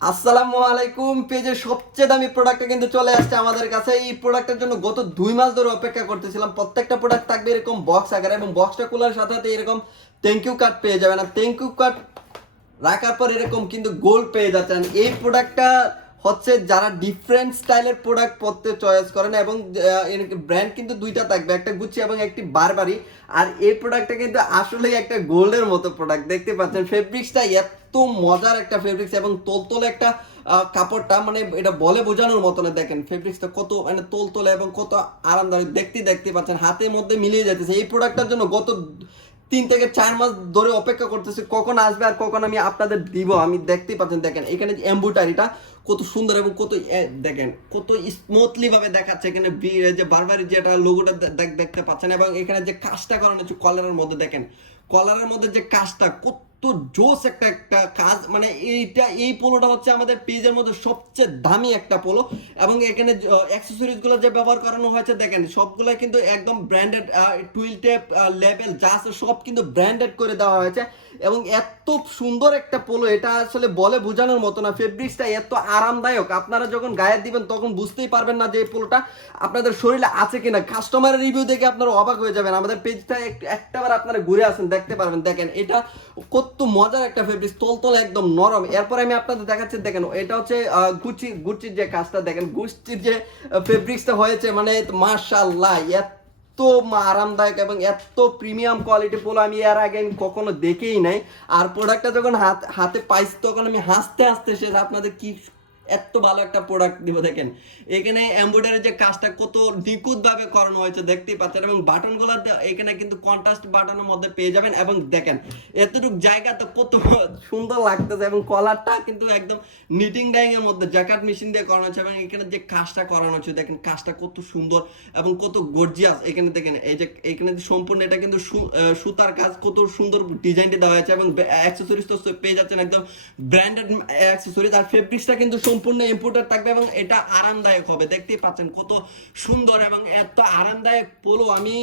আসসালামু আলাইকুম। পেজের সবচেয়ে দামি প্রোডাক্টটা কিন্তু চলে আসছে আমাদের কাছে। এই প্রোডাক্টের জন্য গত 2 মাস ধরে অপেক্ষা করতেছিলাম। প্রত্যেকটা প্রোডাক্ট থাকবে এরকম বক্স আকারে এবং বক্সটা খোলার সাথে সাথে এরকম থ্যাংক ইউ কার্ড পেয়ে যাবেন। আর থ্যাংক ইউ কার্ড রাখার পর এরকম কিন্তু গোল্ড পেয়ে যাচ্ছেন। এই প্রোডাক্টটা হচ্ছে যারা ডিফারেন্ট স্টাইলের প্রোডাক্ট পরতে চয়েস করেন এবং ব্র্যান্ড কিন্তু দুইটা থাকবে, একটা গুচি এবং একটি বারবারি। আর এই প্রোডাক্টটা কিন্তু আসলেই একটা গোল্ডের মতো প্রোডাক্ট দেখতে পাচ্ছেন। ফেব্রিক্সটা এত মজার একটা ফেব্রিক্স এবং তোলতোলে একটা কাপড়টা, মানে এটা বলে বোঝানোর মতো না। দেখেন ফেব্রিক্সটা কত মানে তোলতোলে এবং কত আরামদায়ক দেখতে পাচ্ছেন, হাতের মধ্যে মিলিয়ে যাচ্ছে। এই প্রোডাক্টটার জন্য গত 3 থেকে 4 মাস ধরে অপেক্ষা করতেছি কখন আসবে আর কখন আমি আপনাদের দিব। আমি দেখতেই পাচ্ছেন, দেখেন এখানে এমব্রয়ডারিটা কত সুন্দর এবং কত দেখেন কত স্মুথলি ভাবে দেখাচ্ছে। এখানে যে বারবারি যেটা লোগোটা দেখতে পাচ্ছেন এবং এখানে যে কাজটা করানো হচ্ছে কলারের মধ্যে, দেখেন কলারের মধ্যে যে কাজটা কত জোস একটা কাজ। মানে এই পোলোটা হচ্ছে আমাদের পেজের মধ্যে সবচেয়ে দামি একটা পোলো এবং এখানে অ্যাক্সেসরিজ গুলো যে ব্যবহার করানো হয়েছে দেখেন সবগুলো কিন্তু একদম ব্র্যান্ডেড, টুইল টেপ লেভেল যা আছে সব কিন্তু ব্র্যান্ডেড করে দেওয়া হয়েছে এবং এত সুন্দর একটা পোলো, এটা আসলে বলে বোঝানোর মতো না। ফেব্রিক্সটা এত আরামদায়ক, আপনারা যখন গায়ে দিবেন তখন বুঝতেই পারবেন না যে এই পোলোটা আপনাদের শরীরে আছে কিনা। কাস্টমারের রিভিউ দেখে আপনারা অবাক হয়ে যাবেন। আমাদের পেজটা একটাবার আপনারা ঘুরে আসেন, দেখতে পারবেন। দেখেন এটা কত মজার একটা ফেব্রিক্স, তোলতোল একদম নরম। এরপর আমি আপনাদের দেখাচ্ছি, দেখেন এটা হচ্ছে গুচির যে কাজটা, দেখেন গুচির যে ফেব্রিক্সটা হয়েছে, মানে মাশাআল্লাহ এত আরামদায়ক এবং এত প্রিমিয়াম কোয়ালিটি পোলো আমি এর আগে আমি কখনো দেখেই নাই। আর প্রোডাক্টটা যখন হাতে পাইছি তখন আমি হাসতে হাসতে সে আপনাদের কি এত ভালো একটা প্রোডাক্ট দিব। দেখেন এখানে এমব্রয়ডারি যে কাজটা কত নিখুঁত ভাবে করানো হয়েছে দেখতেই পাচ্ছেন এবং বাটনগুলো এখানে কিন্তু কন্ট্রাস্ট বাটনের মধ্যে পেয়ে যাবেন এবং দেখেন এতটুকু জায়গা তো কত সুন্দর লাগতেছে এবং কলারটা কিন্তু একদম নিটিং ডাইং এর মধ্যে জ্যাকেট মেশিন দিয়ে করানো হচ্ছে এবং এখানে যে কাজটা করানো হচ্ছে দেখেন কাজটা কত সুন্দর এবং কত গর্জিয়াস। এখানে দেখেন এই যে এখানে সম্পূর্ণ এটা কিন্তু সুতার কাজ, কত সুন্দর ডিজাইনটি দেওয়া হয়েছে এবং অ্যাক্সেসরিজ তো পেয়ে যাচ্ছেন একদম ব্র্যান্ডেড অ্যাক্সেসরিজ। আর ফেব্রিক্সটা কিন্তু সম্পূর্ণ ইম্পোর্টেড থাকবে এবং এটা আরামদায়ক হবে। দেখতেই পাচ্ছেন কত সুন্দর এবং এত আরামদায়ক পোলো আমি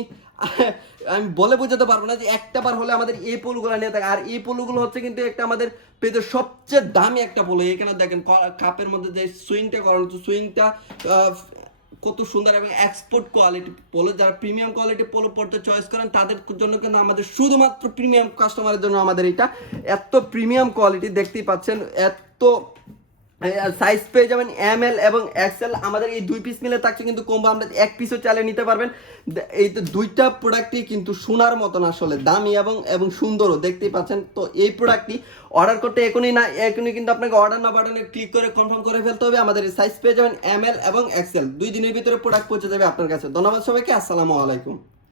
বলে বোঝাতে পারবো না যে একটা বার হলে আমাদের এই পোলোগুলো নিয়ে থাকে। আর এই পোলোগুলো হচ্ছে কিন্তু একটা আমাদের পেজের সবচেয়ে দামি একটা পোলো। এখানে দেখেন কাপের মধ্যে যে সুইংটা করানো হচ্ছে, সুইংটা কত সুন্দর এবং এক্সপোর্ট কোয়ালিটি পোলো। যারা প্রিমিয়াম কোয়ালিটি পোলো পড়তে চয়েস করেন তাদের জন্য কিন্তু আমাদের শুধুমাত্র প্রিমিয়াম কাস্টমারের জন্য আমাদের এটা এত প্রিমিয়াম কোয়ালিটি দেখতেই পাচ্ছেন। এত সাইজ পেয়ে যাবেন ML এবং XL। আমাদের এই 2 পিস মিলে থাকছে কিন্তু কম্বো, আমরা 1 পিসও চালিয়ে নিতে পারবেন। এই তো দুইটা প্রোডাক্টই কিন্তু সোনার মতন আসলে দামি এবং সুন্দরও দেখতেই পাচ্ছেন। তো এই প্রোডাক্টটি অর্ডার করতে এখনই কিন্তু আপনাকে অর্ডার না বাটনে ক্লিক করে কনফার্ম করে ফেলতে হবে। আমাদের এই সাইজ পেয়ে যাবেন ML এবং XL। 2 দিনের ভিতরে প্রোডাক্ট পৌঁছে যাবে আপনার কাছে। ধন্যবাদ সবাইকে, আসসালামু আলাইকুম।